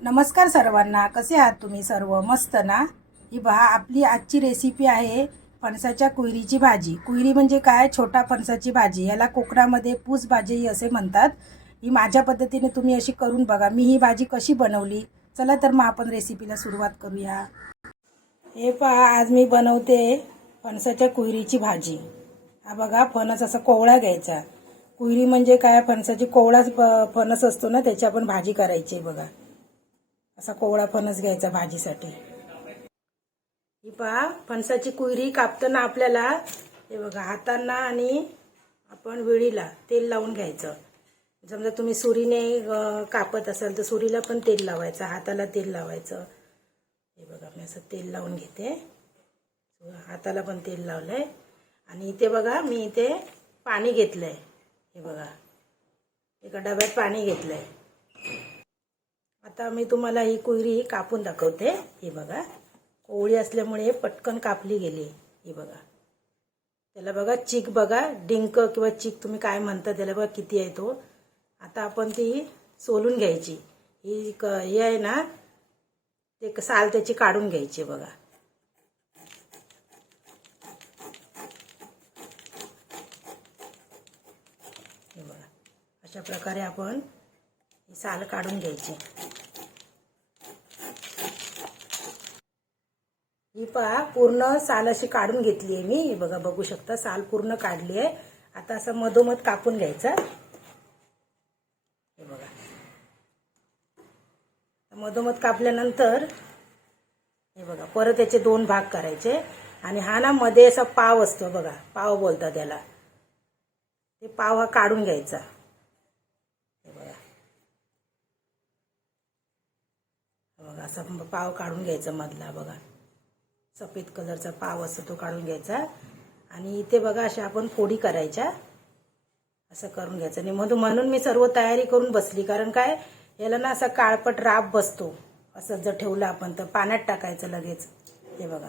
नमस्कार सर्वांना. कसे आहात तुम्ही सर्व? मस्त ना? ही पहा आपली आजची रेसिपी आहे फणसाच्या कुहिरीची भाजी. कुहिरी म्हणजे काय? छोटा फणसाची भाजी. याला कोकणामध्ये पूस भाजी असे म्हणतात. ही माझ्या पद्धतीने तुम्ही अशी करून बघा. मी ही भाजी कशी बनवली? चला तर मग आपण रेसिपीला सुरुवात करूया. हे पहा आज मी बनवते फणसाच्या कुहिरीची भाजी. हा बघा फणस असा कोवळा घ्यायचा. कुहिरी म्हणजे काय? फणसाची कोवळा फणस असतो ना त्याची आपण भाजी करायची आहे बघा. असा कोवळा फणस घ्यायचा भाजीसाठी. ही पहा फणसाची कुयरी कापताना आपल्याला हे बघा हातांना आणि आपण विळीला तेल लावून घ्यायचं. समजा तुम्ही सुरीने कापत असाल तर सुरीला पण तेल लावायचं हाताला तेल लावायचं. हे बघा मी असं तेल लावून घेते. हाताला पण तेल लावलंय. आणि इथे बघा मी इथे पाणी घेतलंय. हे बघा एका डब्यात पाणी घेतलंय. आता मी तुम्हाला ही कुयरी कापून दाखवते. हे बघा. कोवळी असल्यामुळे पटकन कापली गेली. ही बघा. त्याला बघा चीक बघा. डिंक किंवा चीक तुम्ही काय म्हणता त्याला बघा किती आहे तो. आता आपण ती सोलून घ्यायची. ही क हे आहे ना ते क- साल त्याची काढून घ्यायची बघा. हे बघा. अशा प्रकारे आपण ही साल काढून घ्यायची. ही पहा पूर्ण साल अशी काढून घेतली आहे मी. बघा बघू शकता साल पूर्ण काढली आहे. आता असं मधोमध कापून घ्यायचं. हे बघा. मधोमध कापल्यानंतर हे बघा परत याचे दोन भाग करायचे. आणि हा ना मध्ये असा पाव असतो बघा पाव बोलतात त्याला ते पाव हा काढून घ्यायचा. हे बघा. बघा असा पाव काढून घ्यायचा मधला बघा. सफेद कलरचा पाव असतो तो काढून घ्यायचा. आणि इथे बघा अशा आपण फोडी करायच्या. असं करून घ्यायचं. आणि म्हणून म्हणून मी सर्व तयारी करून बसली. कारण काय? याला ना असा काळपट राब बसतो. असं जर ठेवलं आपण तर पाण्यात टाकायचं लगेच. हे बघा.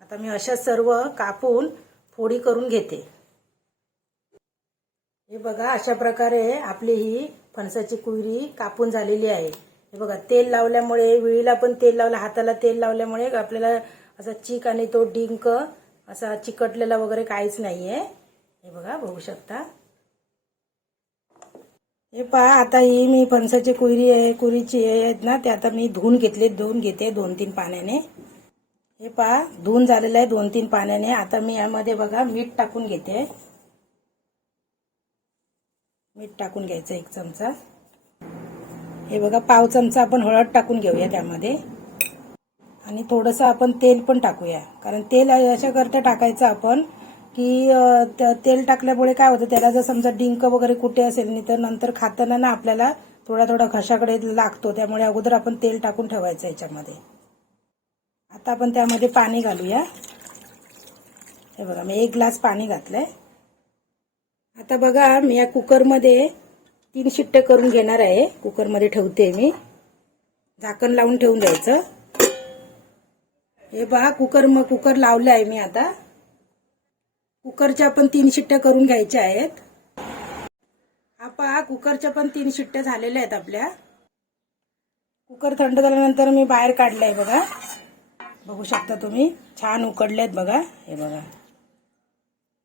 आता मी अशा सर्व कापून फोडी करून घेते. हे बघा अशा प्रकारे आपली ही फणसाची कुयरी कापून झालेली आहे. बघा तेल लावल्यामुळे विळीला पण तेल लावलं हाताला तेल लावल्यामुळे आपल्याला असा चिक आणि तो डिंक असा चिकटलेला वगैरे काहीच नाहीये. हे बघा बघू शकता. हे पहा आता ही मी फणसाची कुरी आहे कुरीची आहेत ना ते आता मी धुवून घेतले धुवून घेते दोन तीन पाण्याने. हे पहा धुवून झालेलं आहे दोन तीन पाण्याने. आता मी यामध्ये बघा मीठ टाकून घेते. मीठ टाकून घ्यायचं एक चमचा. हे बघा पाव चमचा आपण हळद टाकून घेऊया त्यामध्ये. आणि थोडंसं आपण तेल पण टाकूया. कारण तेल अशा करता टाकायचं आपण की तेल टाकल्यामुळे काय होतं त्याला जर समजा डिंक वगैरे कुठे असेल नाही तर नंतर खाताना ना आपल्याला थोडा थोडा घशाकडे लागतो. त्यामुळे अगोदर आपण तेल टाकून ठेवायचं याच्यामध्ये. आता आपण त्यामध्ये पाणी घालूया. हे बघा मी एक ग्लास पाणी घातलंय. आता बघा मी या कुकरमध्ये तीन शिट्ट्या करून घेणार आहे. कुकरमध्ये ठेवते मी. झाकण लावून ठेवून द्यायचं. हे पहा कुकर मग कुकर लावले आहे मी आता. कुकरच्या पण तीन शिट्ट्या करून घ्यायच्या आहेत. हा पहा कुकरच्या पण तीन शिट्ट्या झालेल्या आहेत आपल्या. कुकर थंड झाल्यानंतर मी बाहेर काढलाय बघा. बघू शकता तुम्ही छान उकडलेत बघा. हे बघा.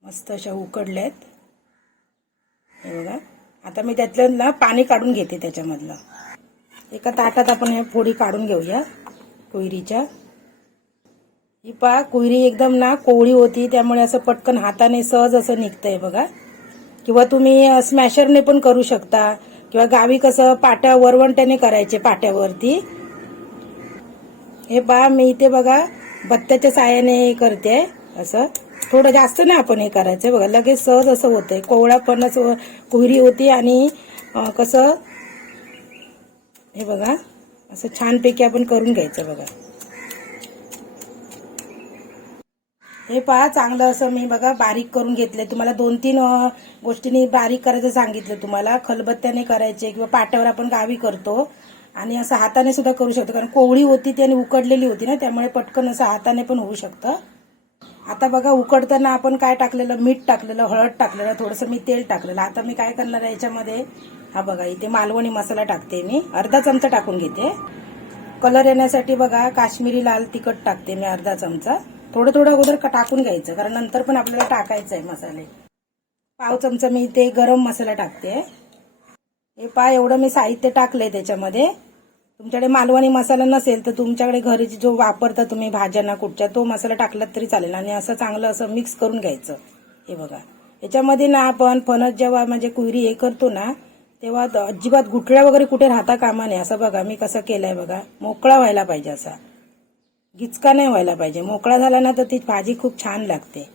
मस्त अशा उकडल्यात हे बघा. आता मी त्यातलं ना पाणी काढून घेते त्याच्यामधलं. एका ताटात आपण हे फोडी काढून घेऊया कोयरीच्या. ही पहा कोयरी एकदम ना कोवळी होती त्यामुळे असं पटकन हाताने सहज असं निघतंय बघा. किंवा तुम्ही स्मॅशरने पण करू शकता किंवा गावी कसं पाट्या वरवंट्याने करायचे पाट्यावरती. हे पहा मी इथे बघा बत्त्याच्या साह्याने हे करते असं. थोडं जास्त नाही आपण हे करायचं. बघा लगेच सहज असं होतंय. कोवळा पण असं होती आणि कसं हे बघा असं छानपैकी आपण करून घ्यायचं बघा. हे पहा चांगलं असं मी बघा बारीक करून घेतलंय. तुम्हाला दोन तीन गोष्टींनी बारीक करायचं सांगितलं तुम्हाला. खलबत्त्याने करायचे किंवा पाट्यावर आपण गावी करतो. आणि असं हाताने सुद्धा करू शकतो. कारण कोवळी होती ती आणि उकडलेली होती ना त्यामुळे पटकन असं हाताने पण होऊ शकतं. आता बघा उकडताना आपण काय टाकलेलं? मीठ टाकलेलं हळद टाकलेलं थोडंसं मी तेल टाकलेलं. आता मी काय करणार आहे याच्यामध्ये? हा बघा इथे मालवणी मसाला टाकते मी. अर्धा चमचा टाकून घेते. कलर येण्यासाठी बघा काश्मीरी लाल तिखट टाकते मी अर्धा चमचा. थोडं थोडं अगोदर टाकून घ्यायचं कारण नंतर पण आपल्याला टाकायचं आहे मसाले. पाव चमचा मी ते गरम मसाला टाकते. हे पाय एवढं मी साहित्य टाकलंय त्याच्यामध्ये. तुमच्याकडे मालवणी मसाला नसेल तर तुमच्याकडे घरी जो वापरता तुम्ही भाज्यांना कुठच्या तो मसाला टाकलात तरी चालेल. आणि असं चांगलं असं मिक्स करून घ्यायचं. हे बघा. याच्यामध्ये ना आपण फणस जेव्हा म्हणजे कुयरी हे करतो ना तेव्हा अजिबात गुठळ्या वगैरे कुठे राहता कामा नये. असं बघा मी कसं केलंय बघा. मोकळा व्हायला पाहिजे असा. गिचका नाही व्हायला पाहिजे. मोकळा झाला ना तर ती भाजी खूप छान लागते.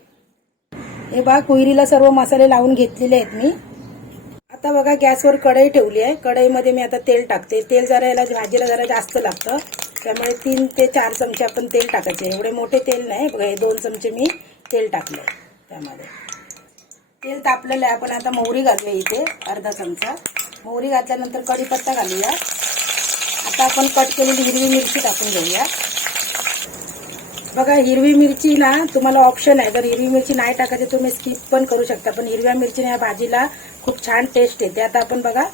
हे बघा कुयरीला सर्व मसाले लावून घेतलेले आहेत मी. आता बघा गॅसवर कढई ठेवली आहे. कढईमध्ये मी आता तेल टाकते. तेल जरा याला भाजीला जरा जास्त लागतं. त्यामुळे तीन ते चार चमचे आपण तेल टाकायचे. एवढे मोठे तेल नाही. बघा हे दोन चमचे मी तेल टाकले त्यामध्ये. तेल तापलेलं आहे. आपण आता मोहरी घालूया इथे अर्धा चमचा. मोहरी घातल्यानंतर कढीपत्ता घालूया. आता आपण कट केलेली हिरवी मिरची टाकून घेऊया. बघा हिरवी मिरची ना तुम्हाला ऑप्शन आहे. जर हिरवी मिरची नाही टाकायची तुम्ही स्किप पण करू शकता. पण हिरव्या मिरचीने या भाजीला खूप छान टेस्ट येते. आता आपण बघा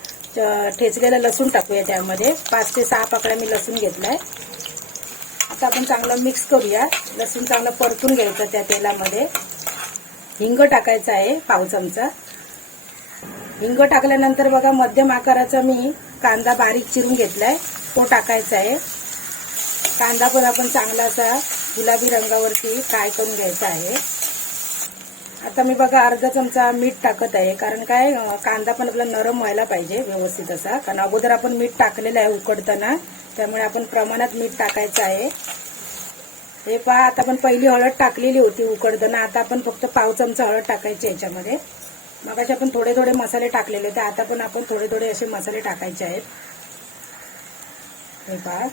ठेचलेलं लसूण टाकूया त्यामध्ये. पाच ते सहा पाकळ्या मी लसूण घेतलाय. आता आपण चांगलं मिक्स करूया. लसूण चांगलं परतून घ्यायचं त्या तेलामध्ये. हिंग टाकायचं आहे पाव चमचा. हिंग टाकल्यानंतर बघा मध्यम आकाराचा मी कांदा बारीक चिरून घेतलाय. तो टाकायचा आहे. कांदा पण आपण चांगला असा गुलाबी रंगावरती फ्राय करून घ्यायचा आहे. आता मी बघा अर्धा चमचा मीठ टाकत आहे. कारण काय कांदा पण आपला नरम व्हायला पाहिजे व्यवस्थित असा. कारण अगोदर आपण मीठ टाकलेलं आहे उकडताना. त्यामुळे आपण प्रमाणात मीठ टाकायचं आहे. हे पहा आता आपण पहिली हळद टाकलेली होती उकडताना. आता आपण फक्त पाव चमचा हळद टाकायची याच्यामध्ये. मगाशी आपण थोडे थोडे मसाले टाकलेले होते. आता पण आपण थोडे थोडे असे मसाले टाकायचे आहेत. हे पहा.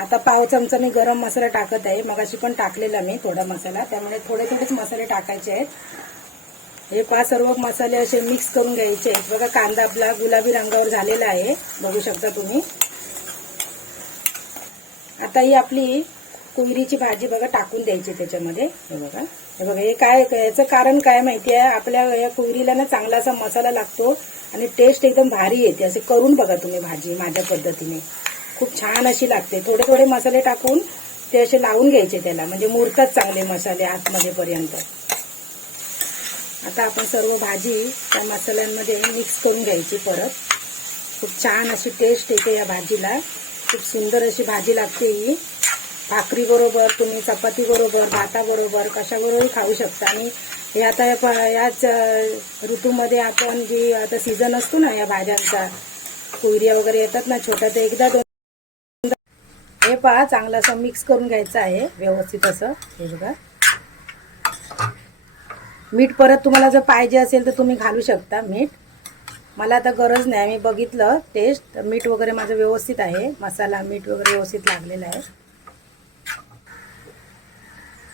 आता पाव चमचा मी गरम मसाला टाकत आहे. मगाशी पण टाकलेला मी थोडा मसाला. त्यामुळे थोडे थोडेच मसाले टाकायचे आहेत. हे पहा सर्व मसाले असे मिक्स करून घ्यायचे आहेत. बघा कांदा आपला गुलाबी रंगावर झालेला आहे. बघू शकता तुम्ही. आता ही आपली कोयरीची भाजी बघा टाकून द्यायची त्याच्यामध्ये. हे बघा. हे बघा हे काय याचं कारण काय माहिती आहे? आपल्या या कोयरीला ना चांगला असा मसाला लागतो आणि टेस्ट एकदम भारी येते. असे करून बघा तुम्ही भाजी माझ्या पद्धतीने. खूप छान अशी लागते. थोडे थोडे मसाले टाकून ते असे लावून घ्यायचे त्याला. म्हणजे मुरतात चांगले मसाले आतमध्ये पर्यंत. आता आपण सर्व भाजी त्या मसाल्यांमध्ये मिक्स करून घ्यायची परत. खूप छान अशी टेस्ट येते या भाजीला. खूप सुंदर अशी भाजी लागते ही. भाकरी बरोबर तुम्ही चपाती बरोबर भाताबरोबर कशाबरोबर खाऊ शकता. आणि हे आता याच ऋतूमध्ये आपण जी आता सीझन असतो ना या भाज्यांचा कोयऱ्या वगैरे येतात ना छोट्या तर एकदा दोन हे पहा चांगलं असं मिक्स करून घ्यायचं आहे. व्यवस्थित असं. हे बघा. मीठ परत तुम्हाला जर पाहिजे असेल तर तुम्ही घालू शकता मीठ. मला आता गरज नाही. मी बघितलं टेस्ट तर मीठ वगैरे माझं व्यवस्थित आहे. मसाला मीठ वगैरे व्यवस्थित लागलेलं आहे.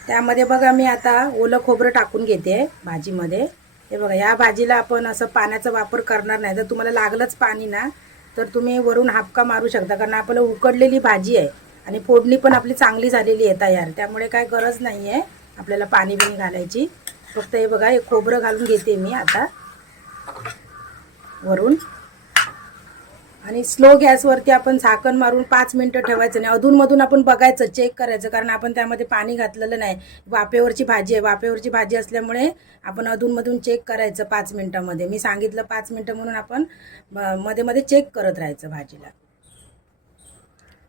त्यामध्ये बघा मी आता ओलं खोबरं टाकून घेते भाजीमध्ये. हे बघा या भाजीला आपण असं पाण्याचा वापर करणार नाही. जर तुम्हाला लागलंच पाणी ना तर तुम्ही वरून हापका मारू शकता कारण आपलं उकडलेली भाजी आहे आणि फोडणी पण आपली चांगली झालेली आहे तयार. त्यामुळे काय गरज नाही आहे आपल्याला पाणी बिणी घालायची. फक्त हे बघा हे खोबरं घालून घेते मी आता. वरून. आणि स्लो गॅसवरती आपण झाकण मारून पाच मिनटं ठेवायचं नाही. अधूनमधून आपण बघायचं चेक करायचं कारण आपण त्यामध्ये पाणी घातलेलं नाही. वाफेवरची भाजी आहे. वाफेवरची भाजी असल्यामुळे आपण अधूनमधून चेक करायचं पाच मिनटामध्ये. मी सांगितलं पाच मिनटं म्हणून आपण मध्ये मध्ये चेक करत राहायचं भाजीला.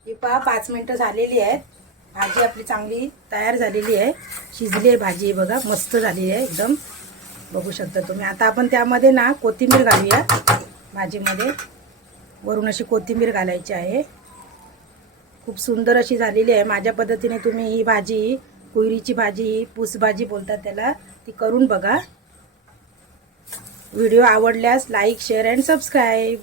ही पहा पाच मिनटं झालेली आहेत. भाजी आपली चांगली तयार झालेली आहे. शिजली आहे भाजी बघा मस्त झालेली आहे एकदम. बघू शकता तुम्ही. आता आपण त्यामध्ये ना कोथिंबीर घालूया. भाजीमध्ये. वरून अशी कोथिंबीर घालायची आहे. खूप सुंदर अशी झालेली आहे. माझ्या पद्धतीने तुम्ही ही भाजी कुहिरीची भाजी ही पूसभाजी बोलतात त्याला ती करून बघा. व्हिडिओ आवडल्यास लाईक शेअर अँड सबस्क्राईब.